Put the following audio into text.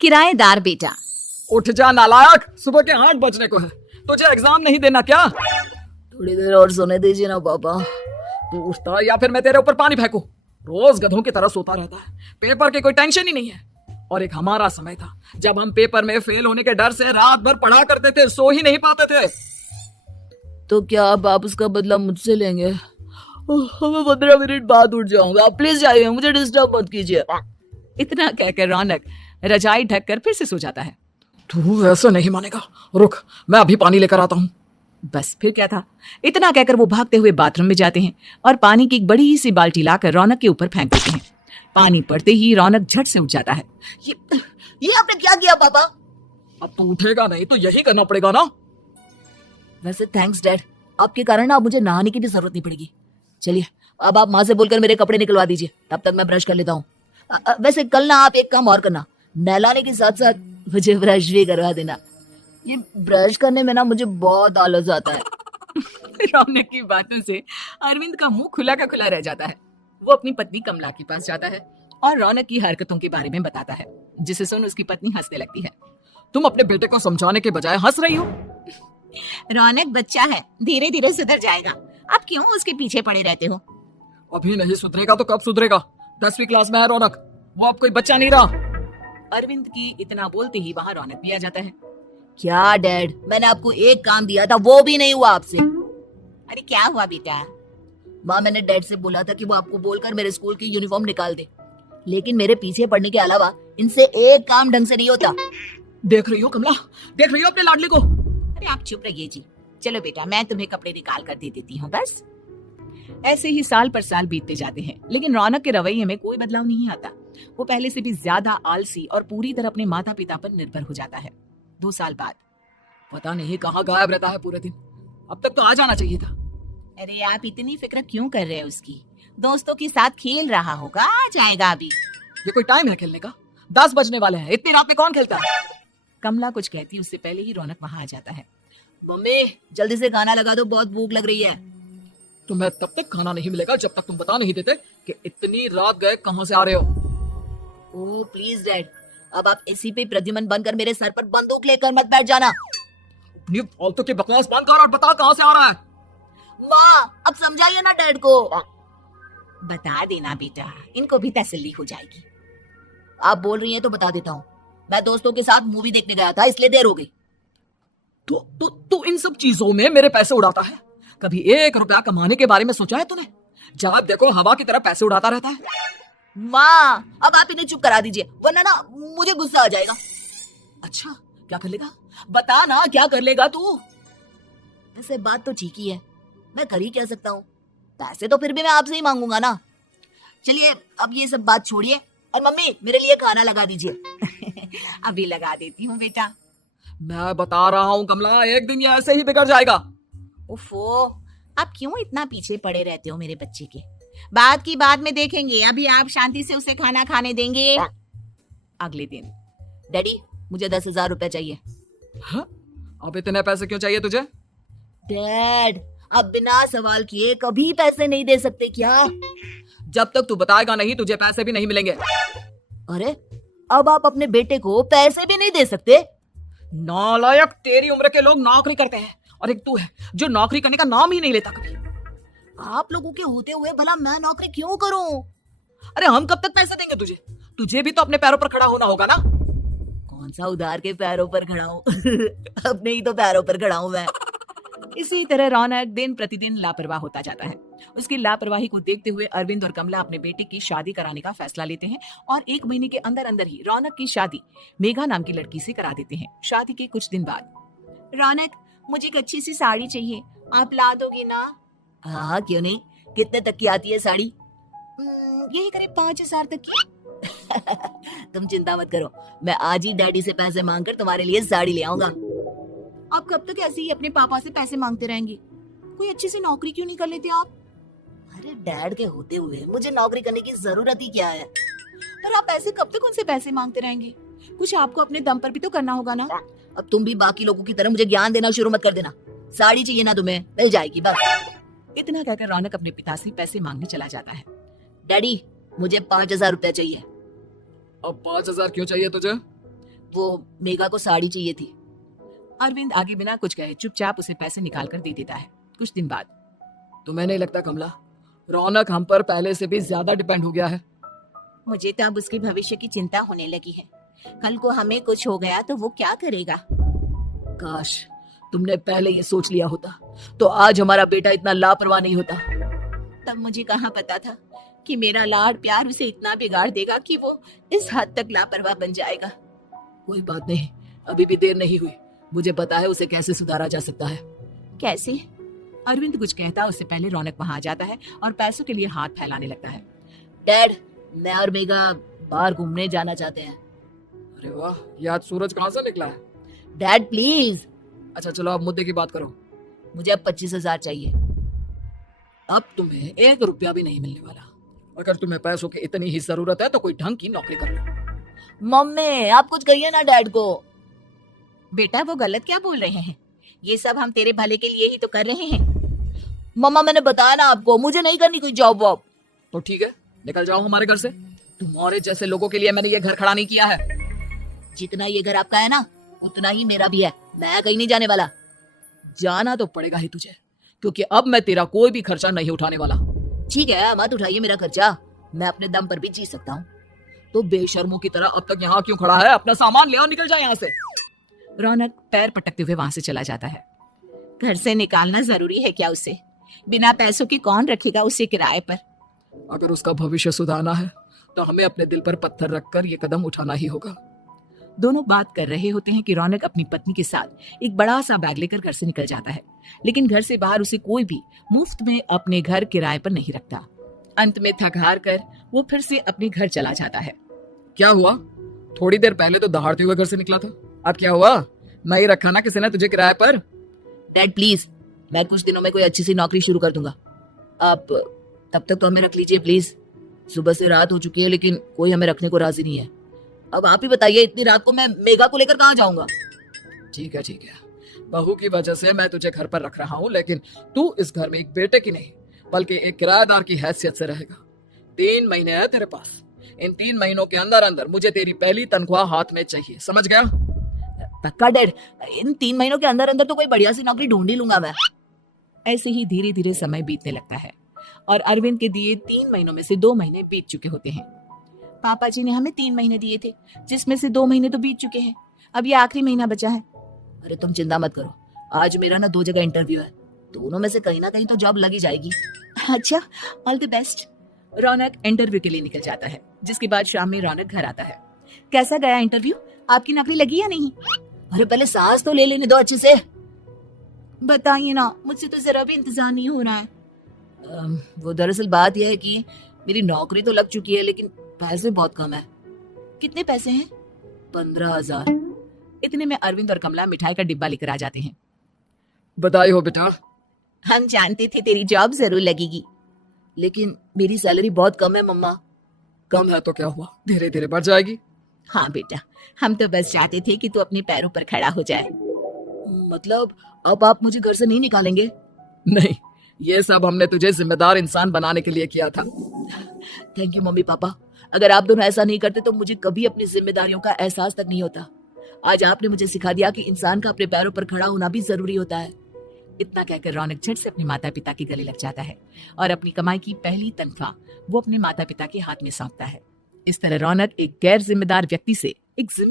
किराएदार बेटा। उठ जा नालायक, सुबह के 8 बजने को है। तुझे एग्जाम नहीं देना क्या? थोड़ी देर और सोने दीजिए ना पापा। तू उठता या फिर मैं तेरे ऊपर पानी फेंकूं? रोज गधों की तरह सोता रहता है, पेपर की कोई टेंशन ही नहीं है। और एक हमारा समय था जब हम पेपर में फेल होने के डर से रात भर पढ़ा करते थे, सो ही नहीं पाते थे। तो क्या आप उसका बदला मुझसे लेंगे? मैं 15 मिनट बाद उठ जाऊंगा, आप प्लीज जाइए, मुझे डिस्टर्ब मत कीजिए। इतना कहकर रौनक रजाई ढककर फिर से सो जाता है। तू वैसे नहीं मानेगा, रुक मैं अभी पानी लेकर आता हूँ। बस फिर क्या था, इतना कहकर वो भागते हुए बाथरूम में जाते हैं और पानी की एक बड़ी सी बाल्टी लाकर रौनक के ऊपर फेंक देते हैं। पानी पड़ते ही रौनक झट से उठ जाता है। ये आपने क्या किया पापा? अब तू उठेगा नहीं तो यही करना पड़ेगा ना। वैसे थैंक्स डैड, आपके कारण अब मुझे नहाने की भी जरूरत नहीं पड़ेगी। चलिए अब आप माँ से बोलकर मेरे कपड़े निकलवा दीजिए, तब तक मैं ब्रश कर लेता हूँ। वैसे कल ना आप एक काम और करना, नहलाने के साथ साथ मुझे ब्रश भी करवा देना। ये ब्रश करने में ना मुझे बहुत आलस आता है। रौनक की बातों से अरविंद का मुंह खुला का खुला रह जाता है। वो अपनी पत्नी कमला के पास जाता है और रौनक की हरकतों के बारे में बताता है, जिसे सुन उसकी पत्नी हंसने लगती है। तुम अपने बेटे को समझाने के बजाय हंस रही हो। रौनक बच्चा है, धीरे धीरे सुधर जाएगा, आप क्यों उसके पीछे पड़े रहते हो? अभी नहीं सुधरेगा तो कब सुधरेगा? 10वीं क्लास में है रौनक, वो अब कोई बच्चा नहीं रहा। अरविंद की इतना बोलते ही वहाँ रौनक भी आ जाता है। क्या डैड, मैंने आपको एक काम दिया था, वो भी नहीं हुआ आपसे। अरे क्या हुआ बेटा? माँ, मैंने डैड से बोला था कि वो आपको बोलकर मेरे स्कूल की यूनिफॉर्म निकाल दे, लेकिन मेरे पीछे पड़ने के अलावा इनसे एक काम ढंग से नहीं होता। देख रही हो कमला, देख रही हो अपने लाडले को? अरे आप चुप रहिए जी। चलो बेटा, मैं तुम्हें कपड़े निकाल कर दे देती हूँ बस। ऐसे ही साल पर साल बीतते जाते हैं, लेकिन रौनक के रवैये में कोई बदलाव नहीं आता। वो पहले से भी ज्यादा आलसी और पूरी तरह अपने माता पिता पर निर्भर हो जाता है। 2 साल बाद पता नहीं कहाँ गायब रहता है पूरे दिन, अब तक तो आ जाना चाहिए था। अरे आप इतनी फिक्र क्यों कर रहे हो उसकी? दोस्तों के साथ खेल रहा होगा, आ जाएगा अभी। ये कोई टाइम है खेलने का? 10 बजने वाले हैं, इतनी रात में कौन खेलता है? कमला कुछ कहती उससे पहले ही रौनक वहां आ जाता है। मम्मी जल्दी से खाना लगा दो, बहुत भूख लग रही है। तुम्हें तब तक खाना नहीं मिलेगा जब तक तुम बता नहीं देते कि इतनी रात गए कहाँ से आ रहे हो। ओह प्लीज डैड, अब आप इसी पे प्रद्युमन बनकर मेरे सर पर बंदूक लेकर मत बैठ जाना। अपनी फालतू की बकवास बंद कर और बता कहाँ से आ रहा है। माँ अब समझाइए ना डैड को। बता देना बेटा, इनको भी तसल्ली हो जाएगी। आप बोल रही हैं तो बता देता हूँ, मैं दोस्तों के साथ मूवी देखने गया था, इसलिए देर हो गई। तू इन सब चीजों में मेरे पैसे उड़ाता है? कभी 1 रुपया कमाने के बारे में सोचा है तूने? जब देखो हवा की तरह पैसे उड़ाता रहता है। माँ अब आप इन्हें चुप करा दीजिए, वरना ना मुझे गुस्सा आ जाएगा। अच्छा क्या कर लेगा? बता ना क्या कर लेगा तू? वैसे बात तो ठीक ही है, मैं कर ही क्या सकता हूँ, पैसे तो फिर भी मैं आपसे ही मांगूंगा ना। चलिए अब ये सब बात छोड़िए और मम्मी मेरे लिए खाना लगा दीजिए। अभी लगा देती हूँ बेटा। मैं बता रहा हूँ कमला, एक दिन ये ऐसे ही बिगड़ जाएगा। उफो, आप क्यों इतना पीछे पड़े रहते हो मेरे बच्चे के? बात की बात में देखेंगे, अभी आप शांति से उसे खाना खाने देंगे। अगले दिन डैडी मुझे 10,000 रुपए चाहिए। हाँ? अब इतने पैसे क्यों चाहिए तुझे? डैड अब बिना सवाल किए कभी पैसे नहीं दे सकते क्या? जब तक तू बताएगा नहीं तुझे पैसे भी नहीं मिलेंगे। अरे अब आप अपने बेटे को पैसे भी नहीं दे सकते? नालायक, तेरी उम्र के लोग नौकरी करते हैं और एक तू है जो नौकरी करने का नाम ही नहीं लेता कभी। आप लोगों के होते हुए भला मैं नौकरी क्यों करूं? अरे हम कब तक पैसे देंगे तुझे? तुझे भी तो अपने पैरों पर खड़ा होना होगा ना। कौन सा उधार के पैरों पर खड़ा हूं? अपने ही तो पैरों पर खड़ा हूं मैं। इसी तरह रौनक दिन प्रतिदिन लापरवाह होता जाता है। उसकी लापरवाही को देखते हुए अरविंद और कमला अपने बेटे की शादी कराने का फैसला लेते हैं और 1 महीने के अंदर अंदर ही रौनक की शादी मेघा नाम की लड़की से करा देते हैं। शादी के कुछ दिन बाद, रौनक मुझे एक अच्छी सी साड़ी चाहिए, आप ला दोगे ना? हाँ क्यों नहीं, कितने तक की आती है साड़ी? यही करीब 5,000 तक की। तुम चिंता मत करो, मैं आज ही डैडी से पैसे मांगकर तुम्हारे लिए साड़ी ले आऊंगा। आप कब तक ऐसे ही अपने पापा से पैसे मांगते रहेंगे? कोई अच्छी सी नौकरी क्यों नहीं कर लेते आप? अरे डैड के होते हुए मुझे नौकरी करने की जरूरत ही क्या है? पर आप ऐसे कब तक उनसे पैसे मांगते रहेंगे? कुछ आपको अपने दम पर भी तो करना होगा ना। अब तुम भी बाकी लोगों की तरह मुझे ज्ञान देना शुरू मत कर देना। साड़ी चाहिए ना तुम्हें, मिल जाएगी बस। इतना कहकर रौनक अपने पिता से पैसे मांगने चला जाता है। डैडी मुझे 5,000 रुपए चाहिए। अब 5,000 क्यों चाहिए तुझे? वो मेघा को साड़ी चाहिए थी। अरविंद आगे बिना कुछ कहे चुपचाप उसे पैसे निकाल कर दे देता है। कुछ दिन बाद तुम्हें नहीं लगता कमला, रौनक हम पर पहले से भी ज्यादा डिपेंड हो गया है? मुझे तो अब उसके भविष्य की चिंता होने लगी है। कल को हमें कुछ हो गया तो वो क्या करेगा? काश तुमने पहले ये सोच लिया होता तो आज हमारा बेटा इतना लापरवाह नहीं होता। तब मुझे कहाँ पता था कि मेरा लाड प्यार उसे इतना बिगाड़ देगा कि वो इस हद तक लापरवाह बन जाएगा। कोई बात नहीं, अभी भी देर नहीं हुई। मुझे पता है उसे कैसे सुधारा जा सकता है। कैसे? अरविंद कुछ कहता उससे पहले रौनक वहां आ जाता है और पैसों के लिए हाथ फैलाने लगता है। डैड, मैं और मेघा बाहर घूमने जाना चाहते हैं। अरे वाह, ये आज सूरज कहाँ से निकला है? Dad please. अच्छा चलो अब मुद्दे की बात करो। मुझे अब 25,000 चाहिए। अब तुम्हें 1 रुपया भी नहीं मिलने वाला। अगर तुम्हें पैसों की इतनी ही जरूरत है तो कोई ढंग की नौकरी कर लो। मम्मी आप कुछ कहिए ना डैड को। बेटा वो गलत क्या बोल रहे हैं? ये सब हम तेरे भले के लिए ही तो कर रहे हैं। मम्मा मैंने बताया ना आपको, मुझे नहीं करनी कोई जॉब वॉब। तो ठीक है, निकल जाओ हमारे घर से। तुम्हारे जैसे लोगों के लिए मैंने ये घर खड़ा नहीं किया है। जितना ये घर आपका है ना उतना ही मेरा भी है। मैं कहीं नहीं जाने वाला। जाना तो पड़ेगा ही तुझे, क्योंकि अब मैं तेरा कोई भी खर्चा नहीं उठाने वाला। ठीक है मत उठाइए मेरा खर्चा, मैं अपने दम पर भी जी सकता हूँ। तो बेशर्मों की तरह अब तक यहाँ क्यों खड़ा है? अपना सामान ले और निकल जाए यहाँ से। रौनक पैर पटकते हुए वहां से चला जाता है। घर से निकालना जरूरी है क्या उसे? बिना पैसों के कौन रखेगा उसे किराए पर? अगर उसका भविष्य सुधारना है तो हमें अपने दिल पर पत्थर रखकर ये कदम उठाना ही होगा। दोनों बात कर रहे होते हैं कि रौनक अपनी पत्नी के साथ एक बड़ा सा बैग लेकर घर से निकल जाता है, लेकिन घर से बाहर उसे कोई भी मुफ्त में अपने घर किराए पर नहीं रखता। अंत में थक हार कर वो फिर से अपने घर चला जाता है। क्या हुआ? थोड़ी देर पहले तो दहाड़ते हुए घर से निकला था, अब क्या हुआ? नहीं रखा ना किसी ने तुझे किराए पर? डैड प्लीज, मैं कुछ दिनों में कोई अच्छी सी नौकरी शुरू कर दूंगा। आप तब तक तो हमें रख लीजिए प्लीज। सुबह से रात हो चुकी है लेकिन कोई हमें रखने को राजी नहीं है। अब आप ही बताइए, इतनी रात को मैं मेघा को लेकर कहाँ जाऊंगा? ठीक है ठीक है, बहू की वजह से मैं तुझे घर पर रख रहा हूँ, लेकिन तू इस घर में एक बेटे की नहीं बल्कि एक किराएदार की हैसियत से रहेगा। 3 महीने है तेरे पास। इन 3 महीनों के अंदर अंदर मुझे तेरी पहली तनख्वाह हाथ में चाहिए, समझ गया? पक्का डैड, इन 3 महीनों के अंदर अंदर तो कोई बढ़िया सी नौकरी ढूंढ ही लूंगा मैं। ऐसे ही धीरे धीरे समय बीतने लगता है और अरविंद के दिए 3 महीनों में से 2 महीने बीत चुके होते हैं। पापा जी ने हमें 3 महीने दिए थे, जिसमें से 2 महीने तो बीत चुके हैं। अब ये आखिरी महीना बचा है। अरे तुम चिंता मत करो, आज मेरा ना 2 जगह इंटरव्यू है, दोनों में से कहीं ना कहीं तो जॉब लगी जाएगी। अच्छा, all the best. Raunak interview के लिए निकल जाता है, जिसके बाद शाम में रौनक घर आता है। कैसा गया इंटरव्यू? आपकी नौकरी लगी या नहीं? अरे पहले सांस तो ले लेने दो अच्छे से। बताइए ना, मुझसे तो जरा भी इंतजार नहीं हो रहा है। वो दरअसल बात यह है कि मेरी नौकरी तो लग चुकी है लेकिन पैसे बहुत कम है। कितने पैसे हैं? 15,000। इतने में अरविंद और कमला मिठाई का डिब्बा लेकर आ जाते हैं। बधाई हो बेटा। हम जानते थे तेरी जॉब जरूर लगेगी। लेकिन मेरी सैलरी बहुत कम है मम्मा। कम है तो क्या हुआ, धीरे धीरे बढ़ जाएगी। हाँ बेटा, हम तो बस चाहते थे कि तू अपने पैरों पर खड़ा हो जाए। मतलब अब आप मुझे घर से नहीं निकालेंगे? नहीं, ये सब हमने तुझे जिम्मेदार इंसान बनाने के लिए किया था। Thank you mummy papa. अगर आप दोनों ऐसा नहीं करते तो मुझे कभी अपनी जिम्मेदारियों का एहसास तक नहीं होता। आज आपने मुझे सिखा दिया कि इंसान का अपने पैरों पर खड़ा होना भी जरूरी होता है। इतना कहकर रौनक झट से अपने माता पिता के गले लग जाता है और अपनी कमाई की पहली तनख्वाह वो अपने माता पिता के हाथ में सौंपता है। इस तरह रौनक एक गैर जिम्मेदार व्यक्ति से एक जिम्मेदार